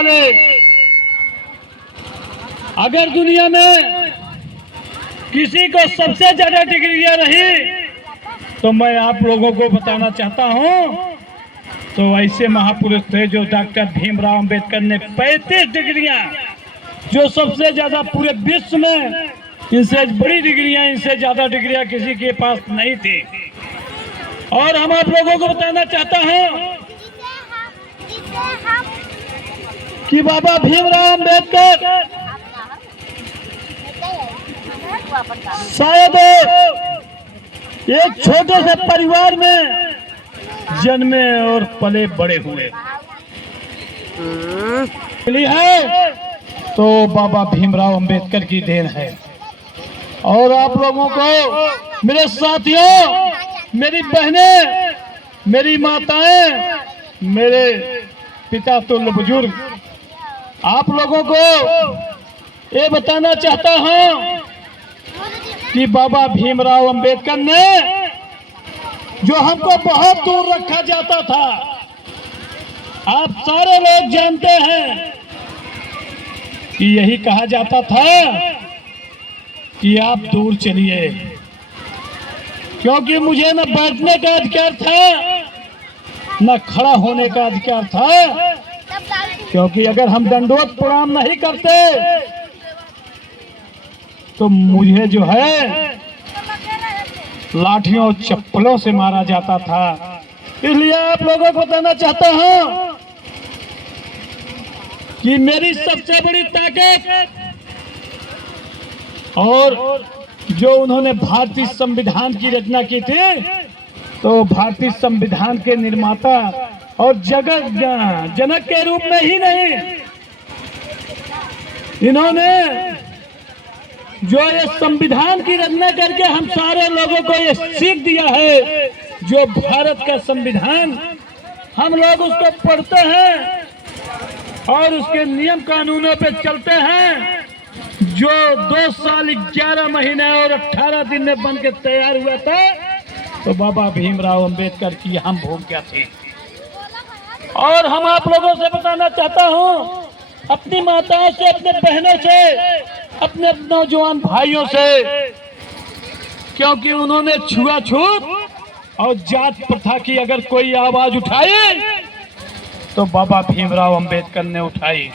वाले, अगर दुनिया में किसी को सबसे ज्यादा डिग्रियां रही तो मैं आप लोगों को बताना चाहता हूं, तो ऐसे महापुरुष थे जो डॉक्टर भीमराव अंबेडकर ने 35 डिग्रियां, जो सबसे ज्यादा पूरे विश्व में, इनसे बड़ी डिग्रियां, इनसे ज्यादा डिग्रियां किसी के पास नहीं थी। और हम आप लोगों को बताना चाहता हूं कि बाबा भीमराव अंबेडकर शायद एक छोटे से परिवार में जन्मे और पले बड़े हुए है, तो बाबा भीमराव अंबेडकर की देन है। और आप लोगों को, मेरे साथियों, मेरी बहनें, मेरी माताएं, मेरे पिता तुल्य बुजुर्ग, आप लोगों को ये बताना चाहता हूं कि बाबा भीमराव अंबेडकर ने, जो हमको बहुत दूर रखा जाता था, आप सारे लोग जानते हैं कि यही कहा जाता था कि आप दूर चलिए, क्योंकि मुझे न बैठने का अधिकार था न खड़ा होने का अधिकार था, क्योंकि अगर हम दंडवत प्रणाम नहीं करते तो मुझे जो है लाठियों चप्पलों से मारा जाता था। इसलिए आप लोगों को बताना चाहता हूं कि मेरी सबसे बड़ी ताकत, और जो उन्होंने भारतीय संविधान की रचना की थी, तो भारतीय संविधान के निर्माता और जनक के रूप में ही नहीं, इन्होंने जो ये संविधान की रचना करके हम सारे लोगों को ये सीख दिया है, जो भारत का संविधान, हम लोग उसको पढ़ते हैं और उसके नियम कानूनों पे चलते हैं, जो 2 साल 11 महीने और 18 दिन में बन के तैयार हुआ था, तो बाबा भीमराव अंबेडकर की हम भूमिका थी। और हम आप लोगों से बताना चाहता हूं, अपनी माताओं से, अपने बहनों से, अपने नौजवान भाइयों से, क्योंकि उन्होंने छुआछूत और जात प्रथा की अगर कोई आवाज उठाई तो बाबा भीमराव अंबेडकर ने उठाई,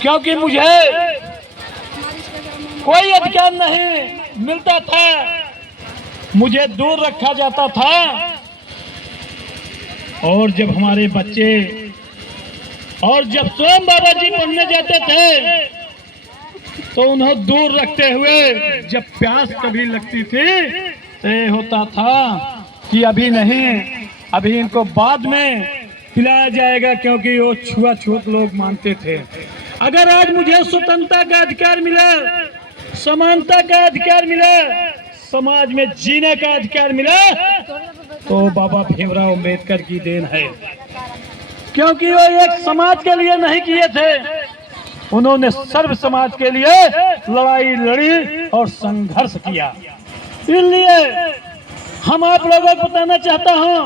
क्योंकि मुझे कोई अधिकार नहीं मिलता था, मुझे दूर रखा जाता था। और जब हमारे बच्चे, और जब स्वयं बाबा जी पढ़ने जाते थे तो उन्हें दूर रखते हुए, जब प्यास कभी लगती थी तो ये होता था कि अभी नहीं, अभी इनको बाद में पिलाया जाएगा, क्योंकि वो छुआछूत लोग मानते थे। अगर आज मुझे स्वतंत्रता का अधिकार मिला, समानता का अधिकार मिला, समाज में जीने का अधिकार मिला, तो बाबा भीमराव अंबेडकर की देन है, क्योंकि वो एक समाज के लिए नहीं किए थे, उन्होंने सर्व समाज के लिए लड़ाई लड़ी और संघर्ष किया। इसलिए हम आप लोगों को बताना चाहता हूं,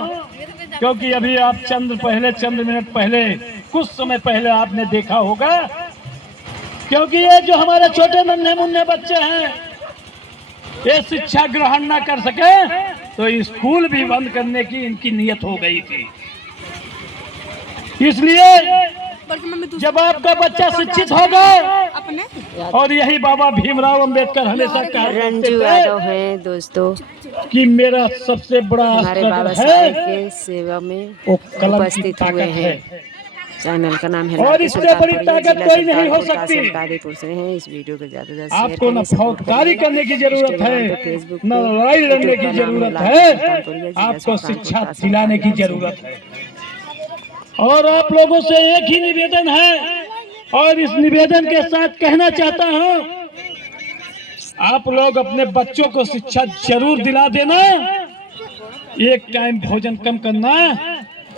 क्योंकि अभी आप चंद मिनट पहले, कुछ समय पहले आपने देखा होगा, क्योंकि ये जो हमारे छोटे नन्हे मुन्ने बच्चे हैं, ये शिक्षा ग्रहण ना कर सके तो स्कूल भी बंद करने की इनकी नियत हो गई थी। इसलिए जब आपका बच्चा शिक्षित होगा, और यही बाबा भीमराव अंबेडकर हमेशा रंजू यादव हैं दोस्तों, कि मेरा सबसे बड़ा हमारे बाबा साहेब के सेवा में उपस्थित हुए हैं। चैनल का नाम है और इससे बड़ी ताकत कोई नहीं हो सकती। कादीपुर से हैं। इस वीडियो को ज्यादा से आपको न फौजदारी करने की जरूरत है, न लड़ाई लड़ने की जरूरत है, आपको शिक्षा दिलाने की जरूरत है। और आप लोगों से एक ही निवेदन है, और इस निवेदन के साथ कहना चाहता हूं, आप लोग अपने बच्चों को शिक्षा जरूर दिला देना, एक टाइम भोजन कम करना,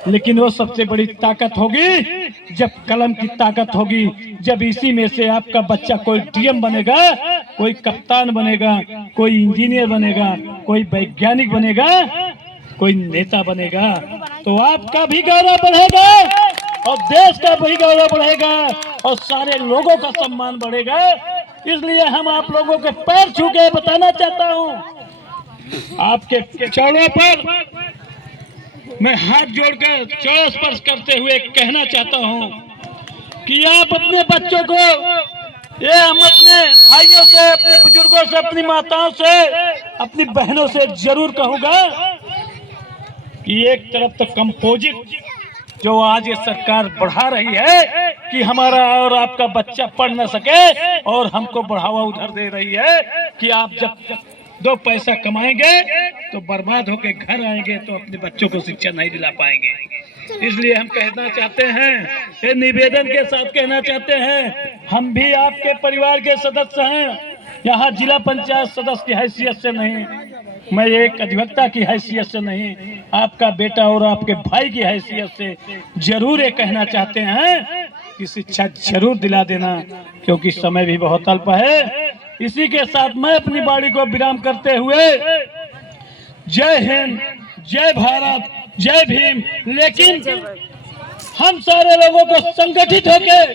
लेकिन वो सबसे बड़ी ताकत होगी जब कलम की ताकत होगी, जब इसी में से आपका बच्चा कोई डीएम बनेगा, कोई कप्तान बनेगा, कोई इंजीनियर बनेगा, कोई वैज्ञानिक बनेगा, कोई नेता बनेगा, तो आपका भी गौरव बढ़ेगा और देश का भी गौरव बढ़ेगा और सारे लोगों का सम्मान बढ़ेगा। इसलिए हम आप लोगों के पैर छू के बताना चाहता हूँ, आपके चरणों पर मैं हाथ जोड़कर चरण स्पर्श करते हुए कहना चाहता हूँ कि आप अपने बच्चों को, ये हम अपने भाइयों से, अपने बुजुर्गों से, अपनी माताओं से, अपनी बहनों से जरूर कहूँगा कि एक तरफ तो कंपोजिट जो आज ये सरकार बढ़ा रही है कि हमारा और आपका बच्चा पढ़ न सके, और हमको बढ़ावा उधर दे रही है कि आप जब 2 पैसा कमाएंगे तो बर्बाद होके घर आएंगे तो अपने बच्चों को शिक्षा नहीं दिला पाएंगे। इसलिए हम कहना चाहते हैं, ये निवेदन के साथ कहना चाहते हैं, हम भी आपके परिवार के सदस्य हैं। यहाँ जिला पंचायत सदस्य की हैसियत से नहीं, मैं एक अधिवक्ता की हैसियत से नहीं, आपका बेटा और आपके भाई की हैसियत से जरूर ये कहना चाहते हैं कि शिक्षा जरूर दिला देना, क्योंकि समय भी बहुत अल्प है। इसी के साथ मैं अपनी बाड़ी को विराम करते हुए जय हिंद, जय भारत, जय भीम। लेकिन हम सारे लोगों को संगठित होकर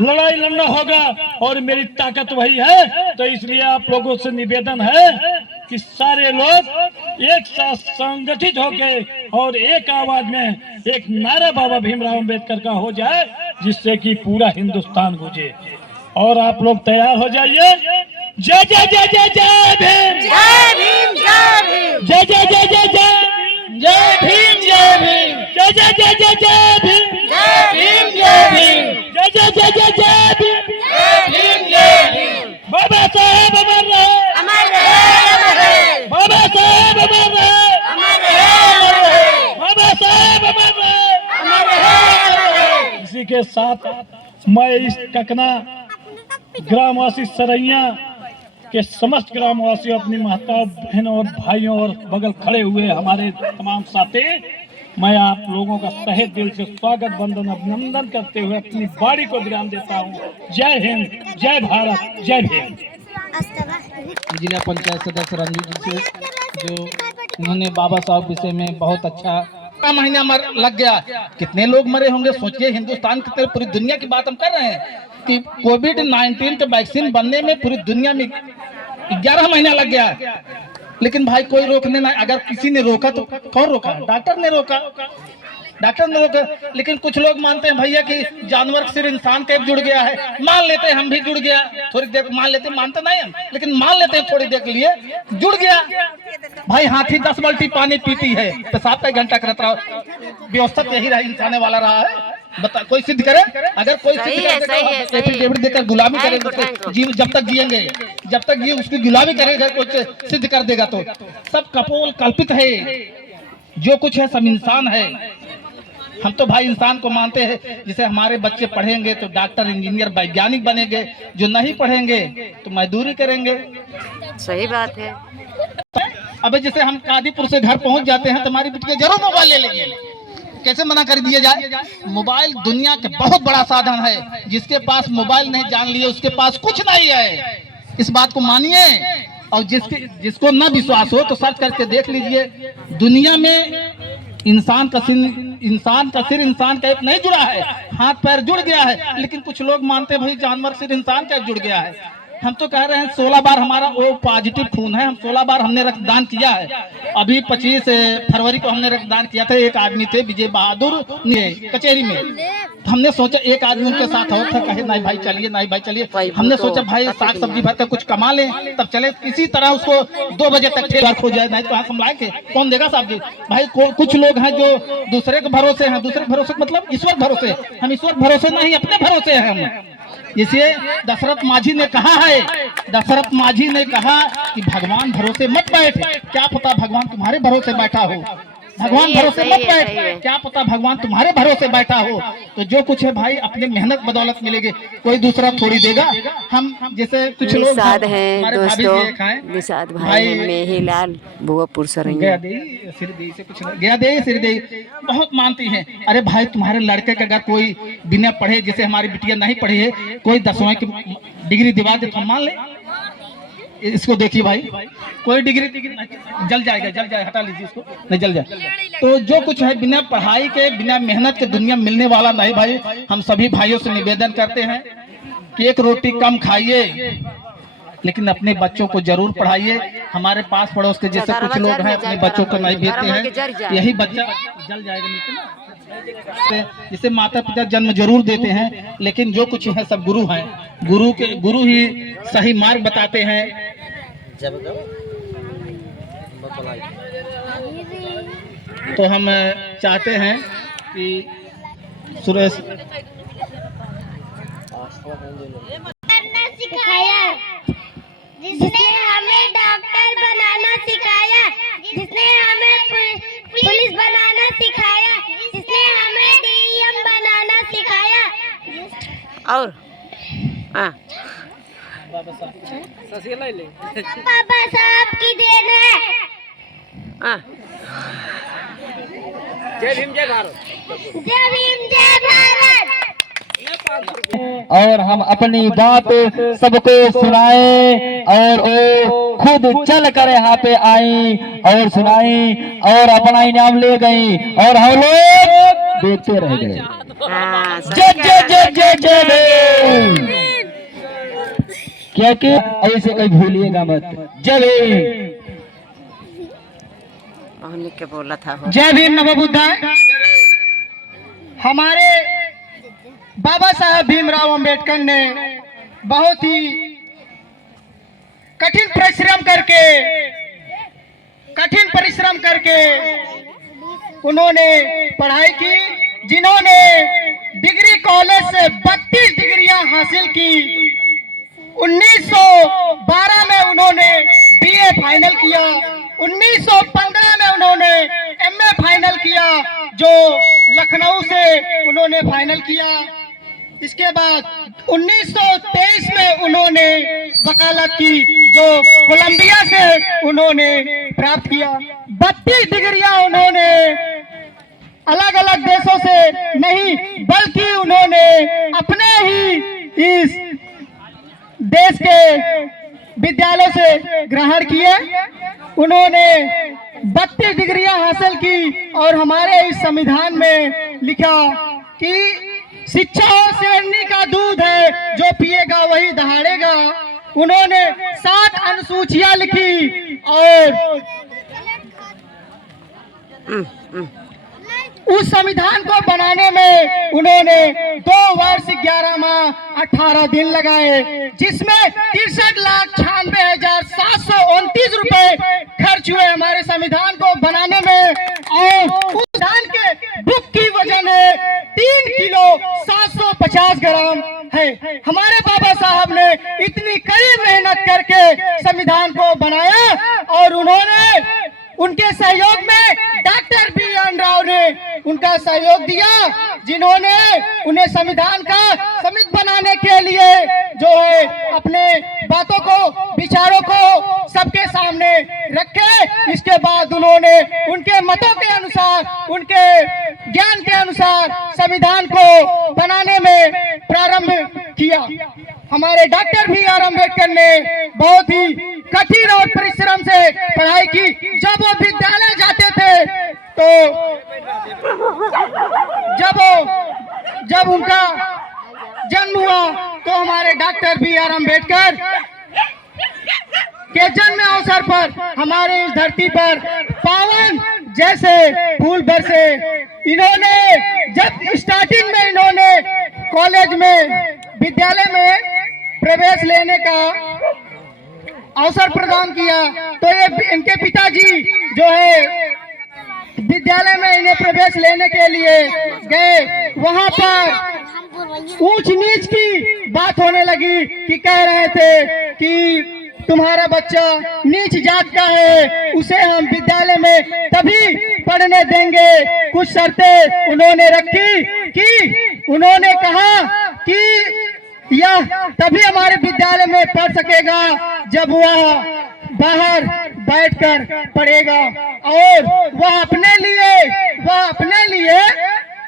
लड़ाई लड़ना होगा और मेरी ताकत वही है। तो इसलिए आप लोगों से निवेदन है कि सारे लोग एक साथ संगठित होकर और एक आवाज में एक नारा बाबा भीमराव अम्बेडकर का हो जाए, जिससे कि पूरा हिंदुस्तान गूंजे। और आप लोग तैयार हो जाइए। जय जय जय जय जय भीम, जय भीम, जय भीम, जय जय जय जय जय, जय भीम, जय भीम, जय जय जय जय जय भीम, जय भीम, जय भीम, जय जय जय जय जय भीम, जय भीम, जय भीम। बाबा साहेब अमर रहे, अमर रहे, अमर रहे, बाबा साहेब अमर रहे, अमर रहे, अमर रहे, बाबा साहेब अमर रहे। अमर रहे, अमर रहे। इसी के साथ मैं इस ककना ग्रामवासी सरैया के समस्त ग्रामवासियों, अपनी माताओं, बहनों और भाइयों और बगल खड़े हुए हमारे तमाम साथी, मैं आप लोगों का तहे दिल से स्वागत, वंदन, अभिनंदन करते हुए अपनी बाड़ी को विराम देता हूँ। जय हिंद, जय भारत, जय भीम। जिला पंचायत सदस्य रणजीत जी से जो उन्होंने बाबा साहब विषय में बहुत अच्छा महीना लग गया, कितने लोग मरे होंगे सोचिए। हिंदुस्तान की पूरी दुनिया की बात हम कर रहे हैं कि कोविड-19 का वैक्सीन बनने में पूरी दुनिया में 11 महीना लग गया, लेकिन भाई कोई रोकने ना। अगर किसी ने रोका तो कौन रोका? डॉक्टर ने रोका, डॉक्टर ने रोका। लेकिन कुछ लोग मानते हैं भैया कि जानवर सिर्फ इंसान का जुड़ गया है। मान लेते हैं हम भी जुड़ गया, थोड़ी देर मान लेते, मानते नहीं हम, लेकिन मान लेते हैं थोड़ी देर के लिए जुड़ गया। भाई हाथी 10 बाल्टी पानी पीती है, पेशाब का घंटा करता है, व्यवस्था यही रहा, इंसाने वाला रहा है। बता कोई सिद्ध करे? अगर कोई सिद्ध कर एफिडेविट देकर गुलामी करेगा, जीव जब तक जिएंगे, जब तक ये उसकी गुलामी करेगा, कोई सिद्ध कर देगा तो सब कपोल कल्पित है। जो कुछ है सब इंसान है। हम तो भाई इंसान को मानते हैं। जैसे हमारे बच्चे पढ़ेंगे तो डॉक्टर, इंजीनियर, वैज्ञानिक बनेंगे, जो नहीं पढ़ेंगे तो मजदूरी करेंगे। सही बात है। अब जैसे हम कादीपुर से घर पहुंच जाते हैं तो हमारी बिटिया जरूर मोबाइल ले लेंगे, कैसे मना कर दिया जाए? मोबाइल दुनिया के बहुत बड़ा साधन है। जिसके पास मोबाइल नहीं जान लिए उसके पास कुछ नहीं है, इस बात को मानिए। और जिसको न विश्वास हो तो सर्च करके देख लीजिए। दुनिया में इंसान का सिर इंसान का एक नहीं जुड़ा है, हाथ पैर जुड़ गया है। लेकिन कुछ लोग मानते हैं भाई जानवर सिर इंसान का जुड़ गया है। हम तो कह रहे हैं 16 बार हमारा ओ पॉजिटिव खून है। हम 16 बार हमने रक्तदान किया है। अभी 25 फरवरी को हमने रक्तदान किया था। एक आदमी थे विजय बहादुर कचहरी में, हमने सोचा एक आदमी उनके साथ और था, कहे नहीं भाई चलिए, नहीं भाई चलिए। हमने सोचा भाई साग सब्जी भर कर कुछ कमा लें तब चले। किसी तरह उसको 2 बजे तक ठेला खो जाए, नहीं तो कहाँ संभालेंगे, कौन देगा साहब जी? भाई कुछ लोग हैं जो दूसरे के भरोसे हैं, दूसरे भरोसे मतलब ईश्वर भरोसे। हम ईश्वर भरोसे नहीं, अपने भरोसे हैं हम। इसलिए दशरथ माझी ने कहा है, दशरथ माझी ने कहा कि भगवान भरोसे मत बैठ, क्या पता भगवान तुम्हारे भरोसे बैठा हो। भगवान भरोसे मत बैठ, क्या पता भगवान तुम्हारे भरोसे बैठा हो। तो जो कुछ है भाई अपने मेहनत बदौलत मिलेगी, कोई दूसरा थोड़ी देगा। हम जैसे कुछ लोग निषाद हैं दोस्तों, निषाद भाई मेहीलाल बुआपुर सरैया गया दे सिर दे बहुत मानती हैं। अरे भाई तुम्हारे लड़के का अगर कोई बिना पढ़े, जैसे हमारी बिटिया नहीं पढ़ी है, कोई 10वीं की डिग्री दिवा दे तो मान ले। इसको देखिए भाई, कोई डिग्री जल जाएगा, हटा लीजिए इसको, नहीं जल जाए। तो जो कुछ है बिना पढ़ाई के, बिना मेहनत के दुनिया मिलने वाला नहीं भाई। हम सभी भाइयों से निवेदन करते हैं कि एक रोटी कम खाइए, लेकिन अपने बच्चों को जरूर पढ़ाइए। हमारे पास पड़ोस के जैसे कुछ लोग हैं अपने बच्चों को नहीं भेजते हैं, यही बच्चा जल जाएगा नीचे ना। जिसे माता पिता जन्म जरूर देते हैं, लेकिन जो कुछ है सब गुरु हैं। गुरु ही सही मार्ग बताते हैं। तो हम चाहते हैं कि सुरेश सिखाया, जिसने हमें डॉक्टर बनाना सिखाया, जिसने हमें पुलिस बनाना सिखाया, जिसने हमें डीएम बनाना सिखाया। और हाँ, बाबा साहब की देन है। हाँ। जय भीम जय भारत। जय भीम जय भारत। और हम अपनी बात सबको सुनाए और वो खुद चल कर यहाँ पे आई और सुनाई और अपना इनाम ले गई और हम लोग देखते रह गए। हाँ, जय जय जय जय जय भीम। क्या कि ऐसे कहीं भूलिएगा मत। जय भीम। लिख के बोला था। जय भीम नवबुद्धाय। हमारे बाबा साहब भीमराव अंबेडकर ने बहुत ही कठिन परिश्रम करके उन्होंने पढ़ाई की। जिन्होंने डिग्री कॉलेज से 32 डिग्रियां हासिल की। 1912 में उन्होंने बीए फाइनल किया। 1915 में उन्होंने एमए फाइनल किया, जो लखनऊ से उन्होंने फाइनल किया। इसके बाद 1923 में उन्होंने वकालत की, जो कोलंबिया से उन्होंने प्राप्त किया। 32 डिग्रियां उन्होंने अलग अलग देशों से नहीं, बल्कि उन्होंने अपने ही इस देश के विद्यालय से ग्रहण किए। उन्होंने 32 डिग्रियां हासिल की और हमारे इस संविधान में लिखा कि शिक्षा और शेरनी का दूध है, जो पिएगा वही दहाड़ेगा। उन्होंने 7 अनुसूचियां लिखी और उस संविधान को बनाने में उन्होंने 2 वर्ष 11 माह 18 दिन लगाए, जिसमें 63,96,729 रुपए खर्च हुए हमारे संविधान को बनाने में। और उस संविधान के बुक की वजन है 3 किलो 750 ग्राम है। हमारे बाबा साहब ने इतनी कड़ी मेहनत करके संविधान को बनाया और उन्होंने उनके सहयोग में डॉक्टर बी.एन. राव ने उनका सहयोग दिया, जिन्होंने उन्हें संविधान का समित बनाने के लिए जो है अपने बातों को, विचारों को सबके सामने रखे। इसके बाद उन्होंने उनके मतों के अनुसार, उनके ज्ञान के अनुसार संविधान को बनाने में प्रारंभ किया। हमारे डॉक्टर बी.आर. अम्बेडकर ने बहुत ही कठिन और परिश्रम से पढ़ाई की। जब वो विद्यालय जाते थे तो जब उनका जन्म हुआ तो हमारे डॉक्टर बी.आर. अम्बेडकर के जन्म अवसर पर हमारे इस धरती पर पावन जैसे फूल बरसे। इन्होंने जब स्टार्टिंग में इन्होंने कॉलेज में, विद्यालय में प्रवेश लेने का अवसर प्रदान किया, तो ये इनके पिताजी जो है विद्यालय में इन्हें प्रवेश लेने के लिए गए। वहां पर ऊंच नीच की बात होने लगी कि कह रहे थे कि तुम्हारा बच्चा नीच जात का है, उसे हम विद्यालय में तभी पढ़ने देंगे। कुछ शर्तें उन्होंने रखी कि उन्होंने कहा कि यह तभी हमारे विद्यालय में पढ़ सकेगा जब वह बाहर बैठकर पढ़ेगा और वह अपने लिए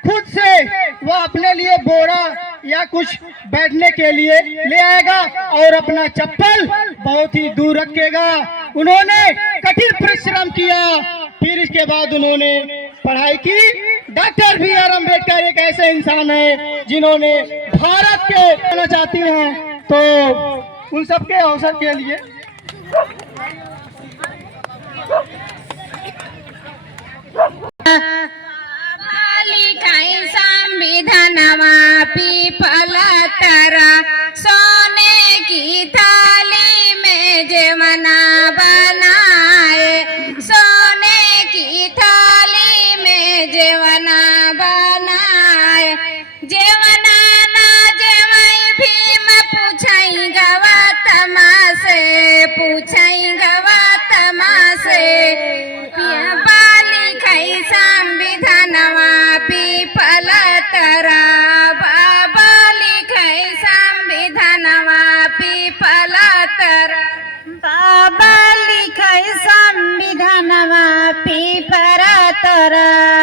खुद से वह अपने लिए बोरा या कुछ बैठने के लिए ले आएगा और अपना चप्पल बहुत ही दूर रखेगा। उन्होंने कठिन परिश्रम किया, फिर इसके बाद उन्होंने पढ़ाई की। डॉक्टर बी आर अम्बेडकर एक ऐसे इंसान है जिन्होंने भारत के कहना चाहती हैं, तो उन सबके अवसर के लिए लिखाई संविधानमा पीपल तरा सोने की थाली में जेवना बनाए, सोने की थाली में जेवना बनाए। जेवना ना जेवई भीम पूछाई गवात्मा से, पूछाई गवात्मा से। बाली खाई संविधानवा पीपल तरा, बाबा लिखाई संविधानवा पीपल तरा, बाबा लिखाई संविधानवा पीपल तरा।